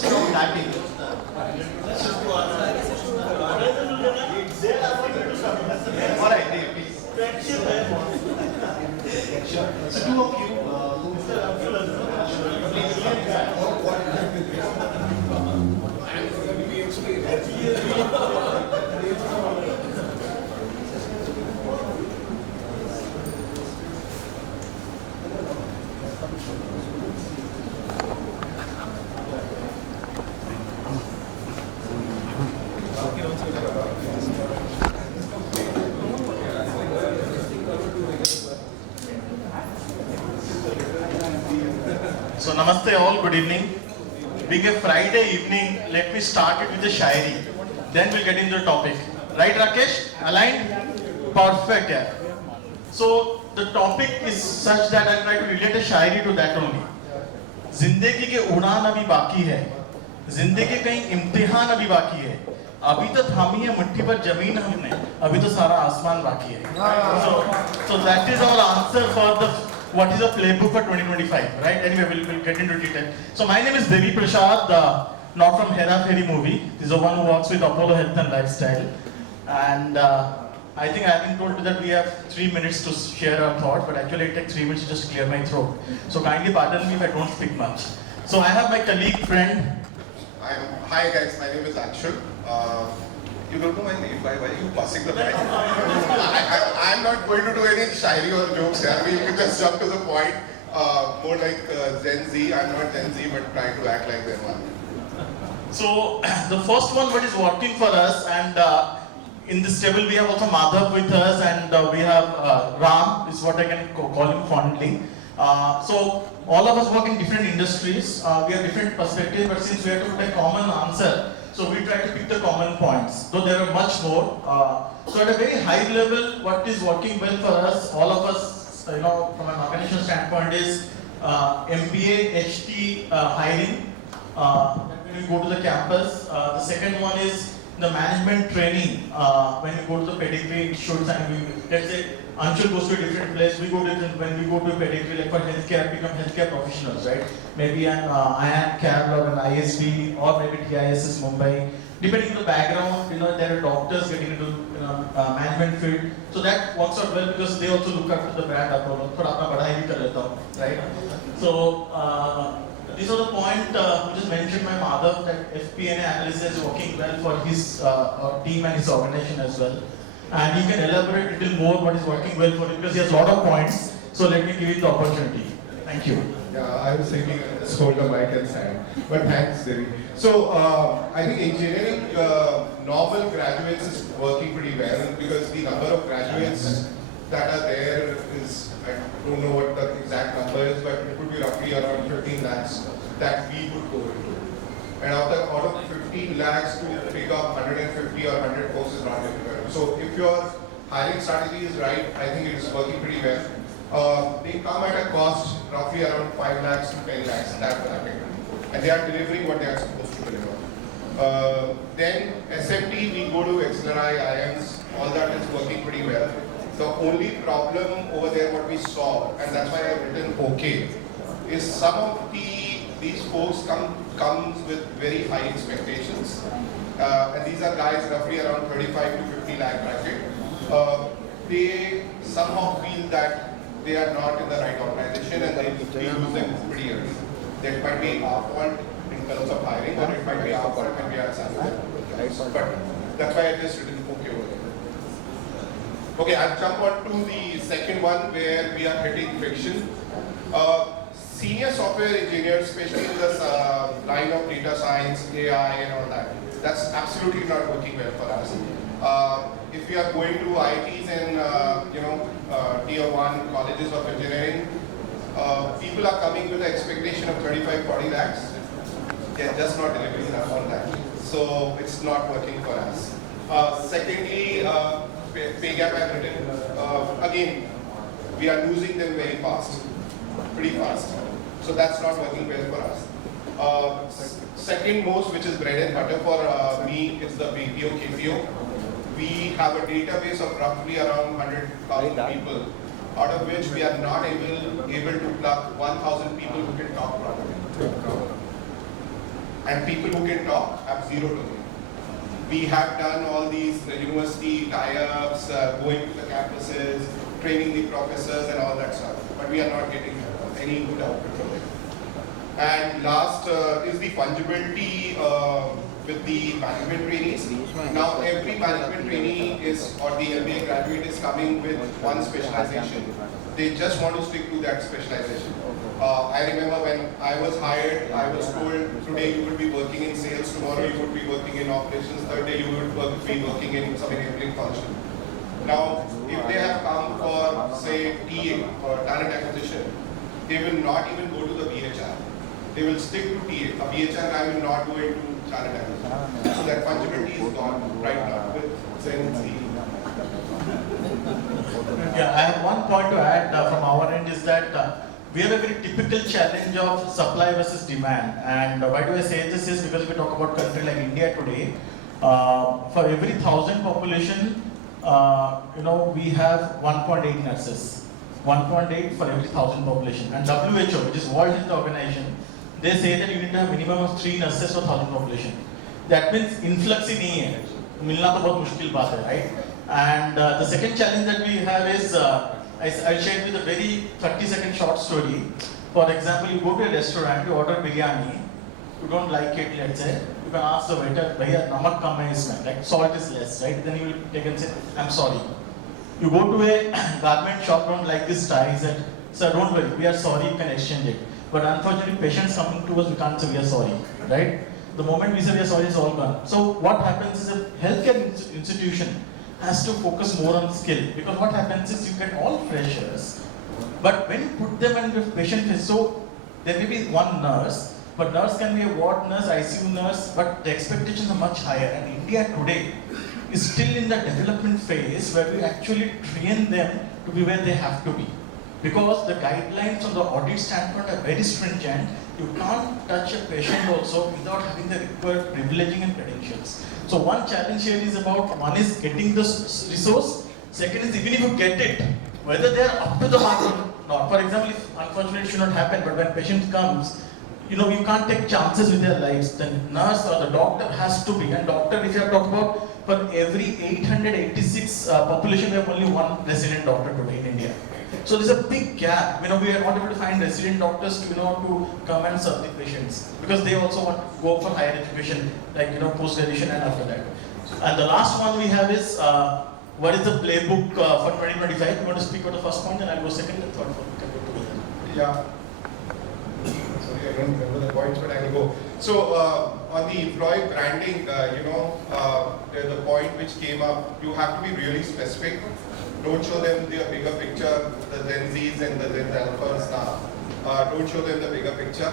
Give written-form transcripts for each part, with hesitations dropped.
starting. Alright, Dave, please. So two of you, so namaste all, good evening. Being a Friday evening, let me start it with the Shairi. Then we'll get into the topic. Right, Rakesh? Aligned? Perfect, yeah. So the topic is such that I'll try to relate a Shairi to that only. जिंदगी के उड़ान अभी बाकी है, जिंदगी कहीं इम्तिहान अभी बाकी है, अभी तो थामी है मुट्ठी पर जमीन हमने, अभी तो सारा आसमान बाकी है. So that is our answer for the what is a playbook for 2025, right? Anyway, we'll get into detail. So my name is Devi Prasad, not from Hera Fairy movie. This is the one who works with Apollo Health and Lifestyle, and I think I've been told that we have 3 minutes to share our thoughts, but actually it takes 3 minutes to just clear my throat. So kindly pardon me if I don't speak much. So I have my colleague, friend. Hi guys, my name is Anshul. You don't know my name, why are you passing the mic? I'm not going to do any shairi or jokes here. We can just jump to the point. More like Gen Z. I'm not Gen Z, but trying to act like them one. So the first one, what is working for us, and in this table we have also Madhav with us, and we have Ram, is what I can call him fondly. So all of us work in different industries. We have different perspectives, but since we have to put a common answer, so we try to pick the common points, though there are much more. So at a very high level, what is working well for us, all of us, from an organizational standpoint, is MBA, HT hiring when we go to the campus. The second one is the management training. When we go to the pedigree institutes, and let's say Anshul goes to a different place, we go to when we go to a pedigree, like for healthcare, become healthcare professionals, right? Maybe an IIM CAL or an ISB, or maybe TISS Mumbai. Depending on the background, there are doctors getting into management field. So that works out well because they also look after the brand Apollo. Right? So these are the point who just mentioned my Madhav, that FP&A analysis is working well for his team and his organization as well. And he can elaborate a little more what is working well for him because he has a lot of points. So let me give you the opportunity. Thank you. Yeah, I was thinking just hold the mic and stand. But thanks, Devi. So I think engineering normal graduates is working pretty well because the number of graduates that are there is, I don't know what the exact number is, but it would be roughly around 15 lakhs that we would go into. And out of 15 lakhs to pick up 150 or 100 folks is not difficult. So if your hiring strategy is right, I think it is working pretty well. They come at a cost roughly around 5 lakhs to 10 lakhs, that's what I think. And they are delivering what they are supposed to deliver. Then SMT, we go to Accelerate, IIMs, all that is working pretty well. The only problem over there, what we saw, and that's why I've written okay, is some of these folks comes with very high expectations. And these are guys roughly around 35 to 50 lakh bracket. They somehow feel that they are not in the right organization and they lose them pretty early. That might be our fault in terms of hiring, or it might be our fault when we are salary. But that's why I just written okay over there. Okay, I'll jump on to the second one where we are hitting friction. Senior software engineers, especially in this line of data science, AI and all that, that's absolutely not working well for us. If we are going to IITs and tier 1 colleges of engineering, people are coming with an expectation of 35-40 lakhs. They're just not delivering enough on that. So it's not working for us. Secondly, pay gap I've written. Again, we are losing them very fast, pretty fast. So that's not working well for us. Second most, which is bread and butter for me, is the BPO, KPO. We have a database of roughly around 100,000 people, out of which we are not able to plug 1,000 people who can talk properly. and people who can talk have zero domain. We have done all these university tie-ups, going to the campuses, training the professors and all that stuff, but we are not getting any good output from it. And last is the fungibility with the management trainees. Now every management trainee is, or the MBA graduate is coming with one specialization. They just want to stick to that specialization. I remember when I was hired, I was told today you will be working in sales, tomorrow you would be working in operations, third day you would be working in some enabling function. Now, if they have come for, say, TA or talent acquisition, they will not even go to the BHR. They will stick to TA. A BHR guy will not go into talent acquisition. So that fungibility is gone right now with Zen Z. Yeah, I have one point to add from our end is that we have a very typical challenge of supply versus demand. And why do I say this is because we talk about country like India today, for every 1,000 population, we have 1.8 nurses. 1.8 for every 1,000 population. And WHO, which is World Health Organization, they say that you need to have minimum of 3 nurses for 1,000 population. That means influx in नहीं है, मिलना तो बहुत मुश्किल बात है, right? And the second challenge that we have is, I'll share with a very 30-second short story. For example, you go to a restaurant, you order biryani, you don't like it, let's say, you can ask the waiter, "Bhaiya, namak kam hai isme," like salt is less, right? Then he will take and say, "I'm sorry." You go to a garment shop, don't like this tie, he said, "Sir, don't worry, we are sorry, you can exchange it." But unfortunately, patients coming to us, we can't say we are sorry, right? The moment we say we are sorry, it's all gone. So what happens is a healthcare institution has to focus more on skill, because what happens is you get all freshers, but when you put them in the patient phase, so there may be one nurse, but nurse can be a ward nurse, ICU nurse, but the expectations are much higher. And India today is still in the development phase where we actually train them to be where they have to be. Because the guidelines from the audit standpoint are very stringent, you can't touch a patient also without having the required privileging and credentials. So one challenge here is about, one is getting the resource, second is even if you get it, whether they are up to the mark or not. For example, if unfortunately it should not happen, but when patient comes, you can't take chances with their lives. The nurse or the doctor has to be, and doctor, if you have talked about, for every 886 population, we have only one resident doctor today in India. So there's a big gap. We are not able to find resident doctors to come and serve the patients, because they also want to go for higher education, like post graduation and after that. And the last one we have is what is the playbook for 2025? You want to speak about the first point, then I'll go second and third one. We can go together. Yeah. Sorry, I don't remember the points, but I will go. So on the employee branding, the point which came up, you have to be really specific. Don't show them the bigger picture, the Gen Zs and the Gen Alphas now. Don't show them the bigger picture.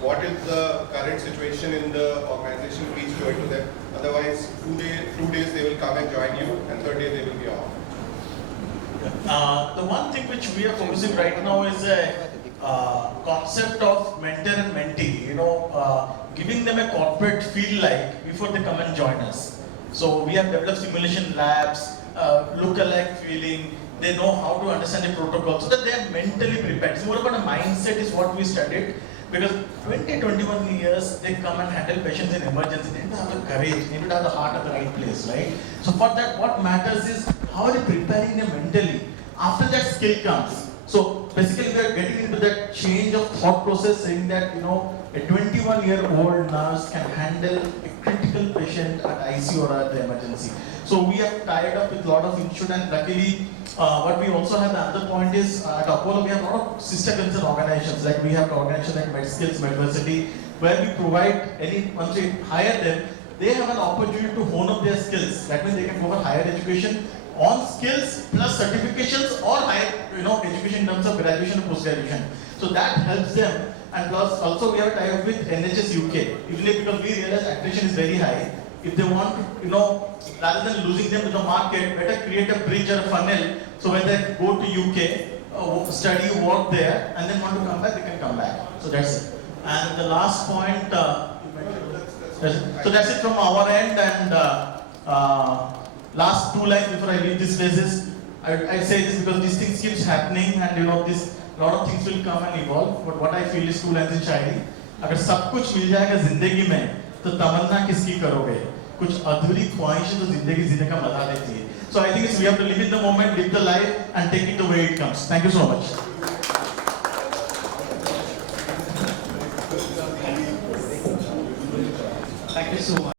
What is the current situation in the organization? Please show it to them. Otherwise, 2 days they will come and join you, and third day they will be off. The one thing which we are focusing right now is a concept of mentor and mentee. Giving them a corporate feel like before they come and join us. So we have developed simulation labs, look-alike feeling. They know how to understand the protocol so that they are mentally prepared. It's more about a mindset is what we studied. Because 20-21 years, they come and handle patients in emergency. They need to have the courage, they need to have the heart at the right place, right? So for that, what matters is how are you preparing them mentally? After that, skill comes. So basically, we are getting into that change of thought process, saying that a 21-year-old nurse can handle a critical patient at ICU or at the emergency. So we are tied up with a lot of institute, and luckily, what we also have, the other point is, at Apollo we have a lot of sister concern organizations, like we have an organization like MedSkills, Medversity, where we provide once we hire them, they have an opportunity to hone up their skills. That means they can go for higher education on skills plus certifications or higher education in terms of graduation and post-graduation. So that helps them, and plus also we have a tie-up with NHS UK, even if because we realize attrition is very high. If they want to, rather than losing them to the market, better create a bridge or a funnel, so when they go to UK, study, work there, and then want to come back, they can come back. So that's it. And the last point, so that's it from our end. And last 2 lines before I leave this phase is, I say this because these things keeps happening, and this lot of things will come and evolve. But what I feel is 2 lines in Shahidi. अगर सब कुछ मिल जाएगा जिंदगी में तो तमन्ना किसकी करोगे? कुछ अधूरी ख्वाहिशें तो जिंदगी जीने का मजा देती है. So I think we have to live in the moment, live the life, and take it the way it comes. Thank you so much. Thank you so much.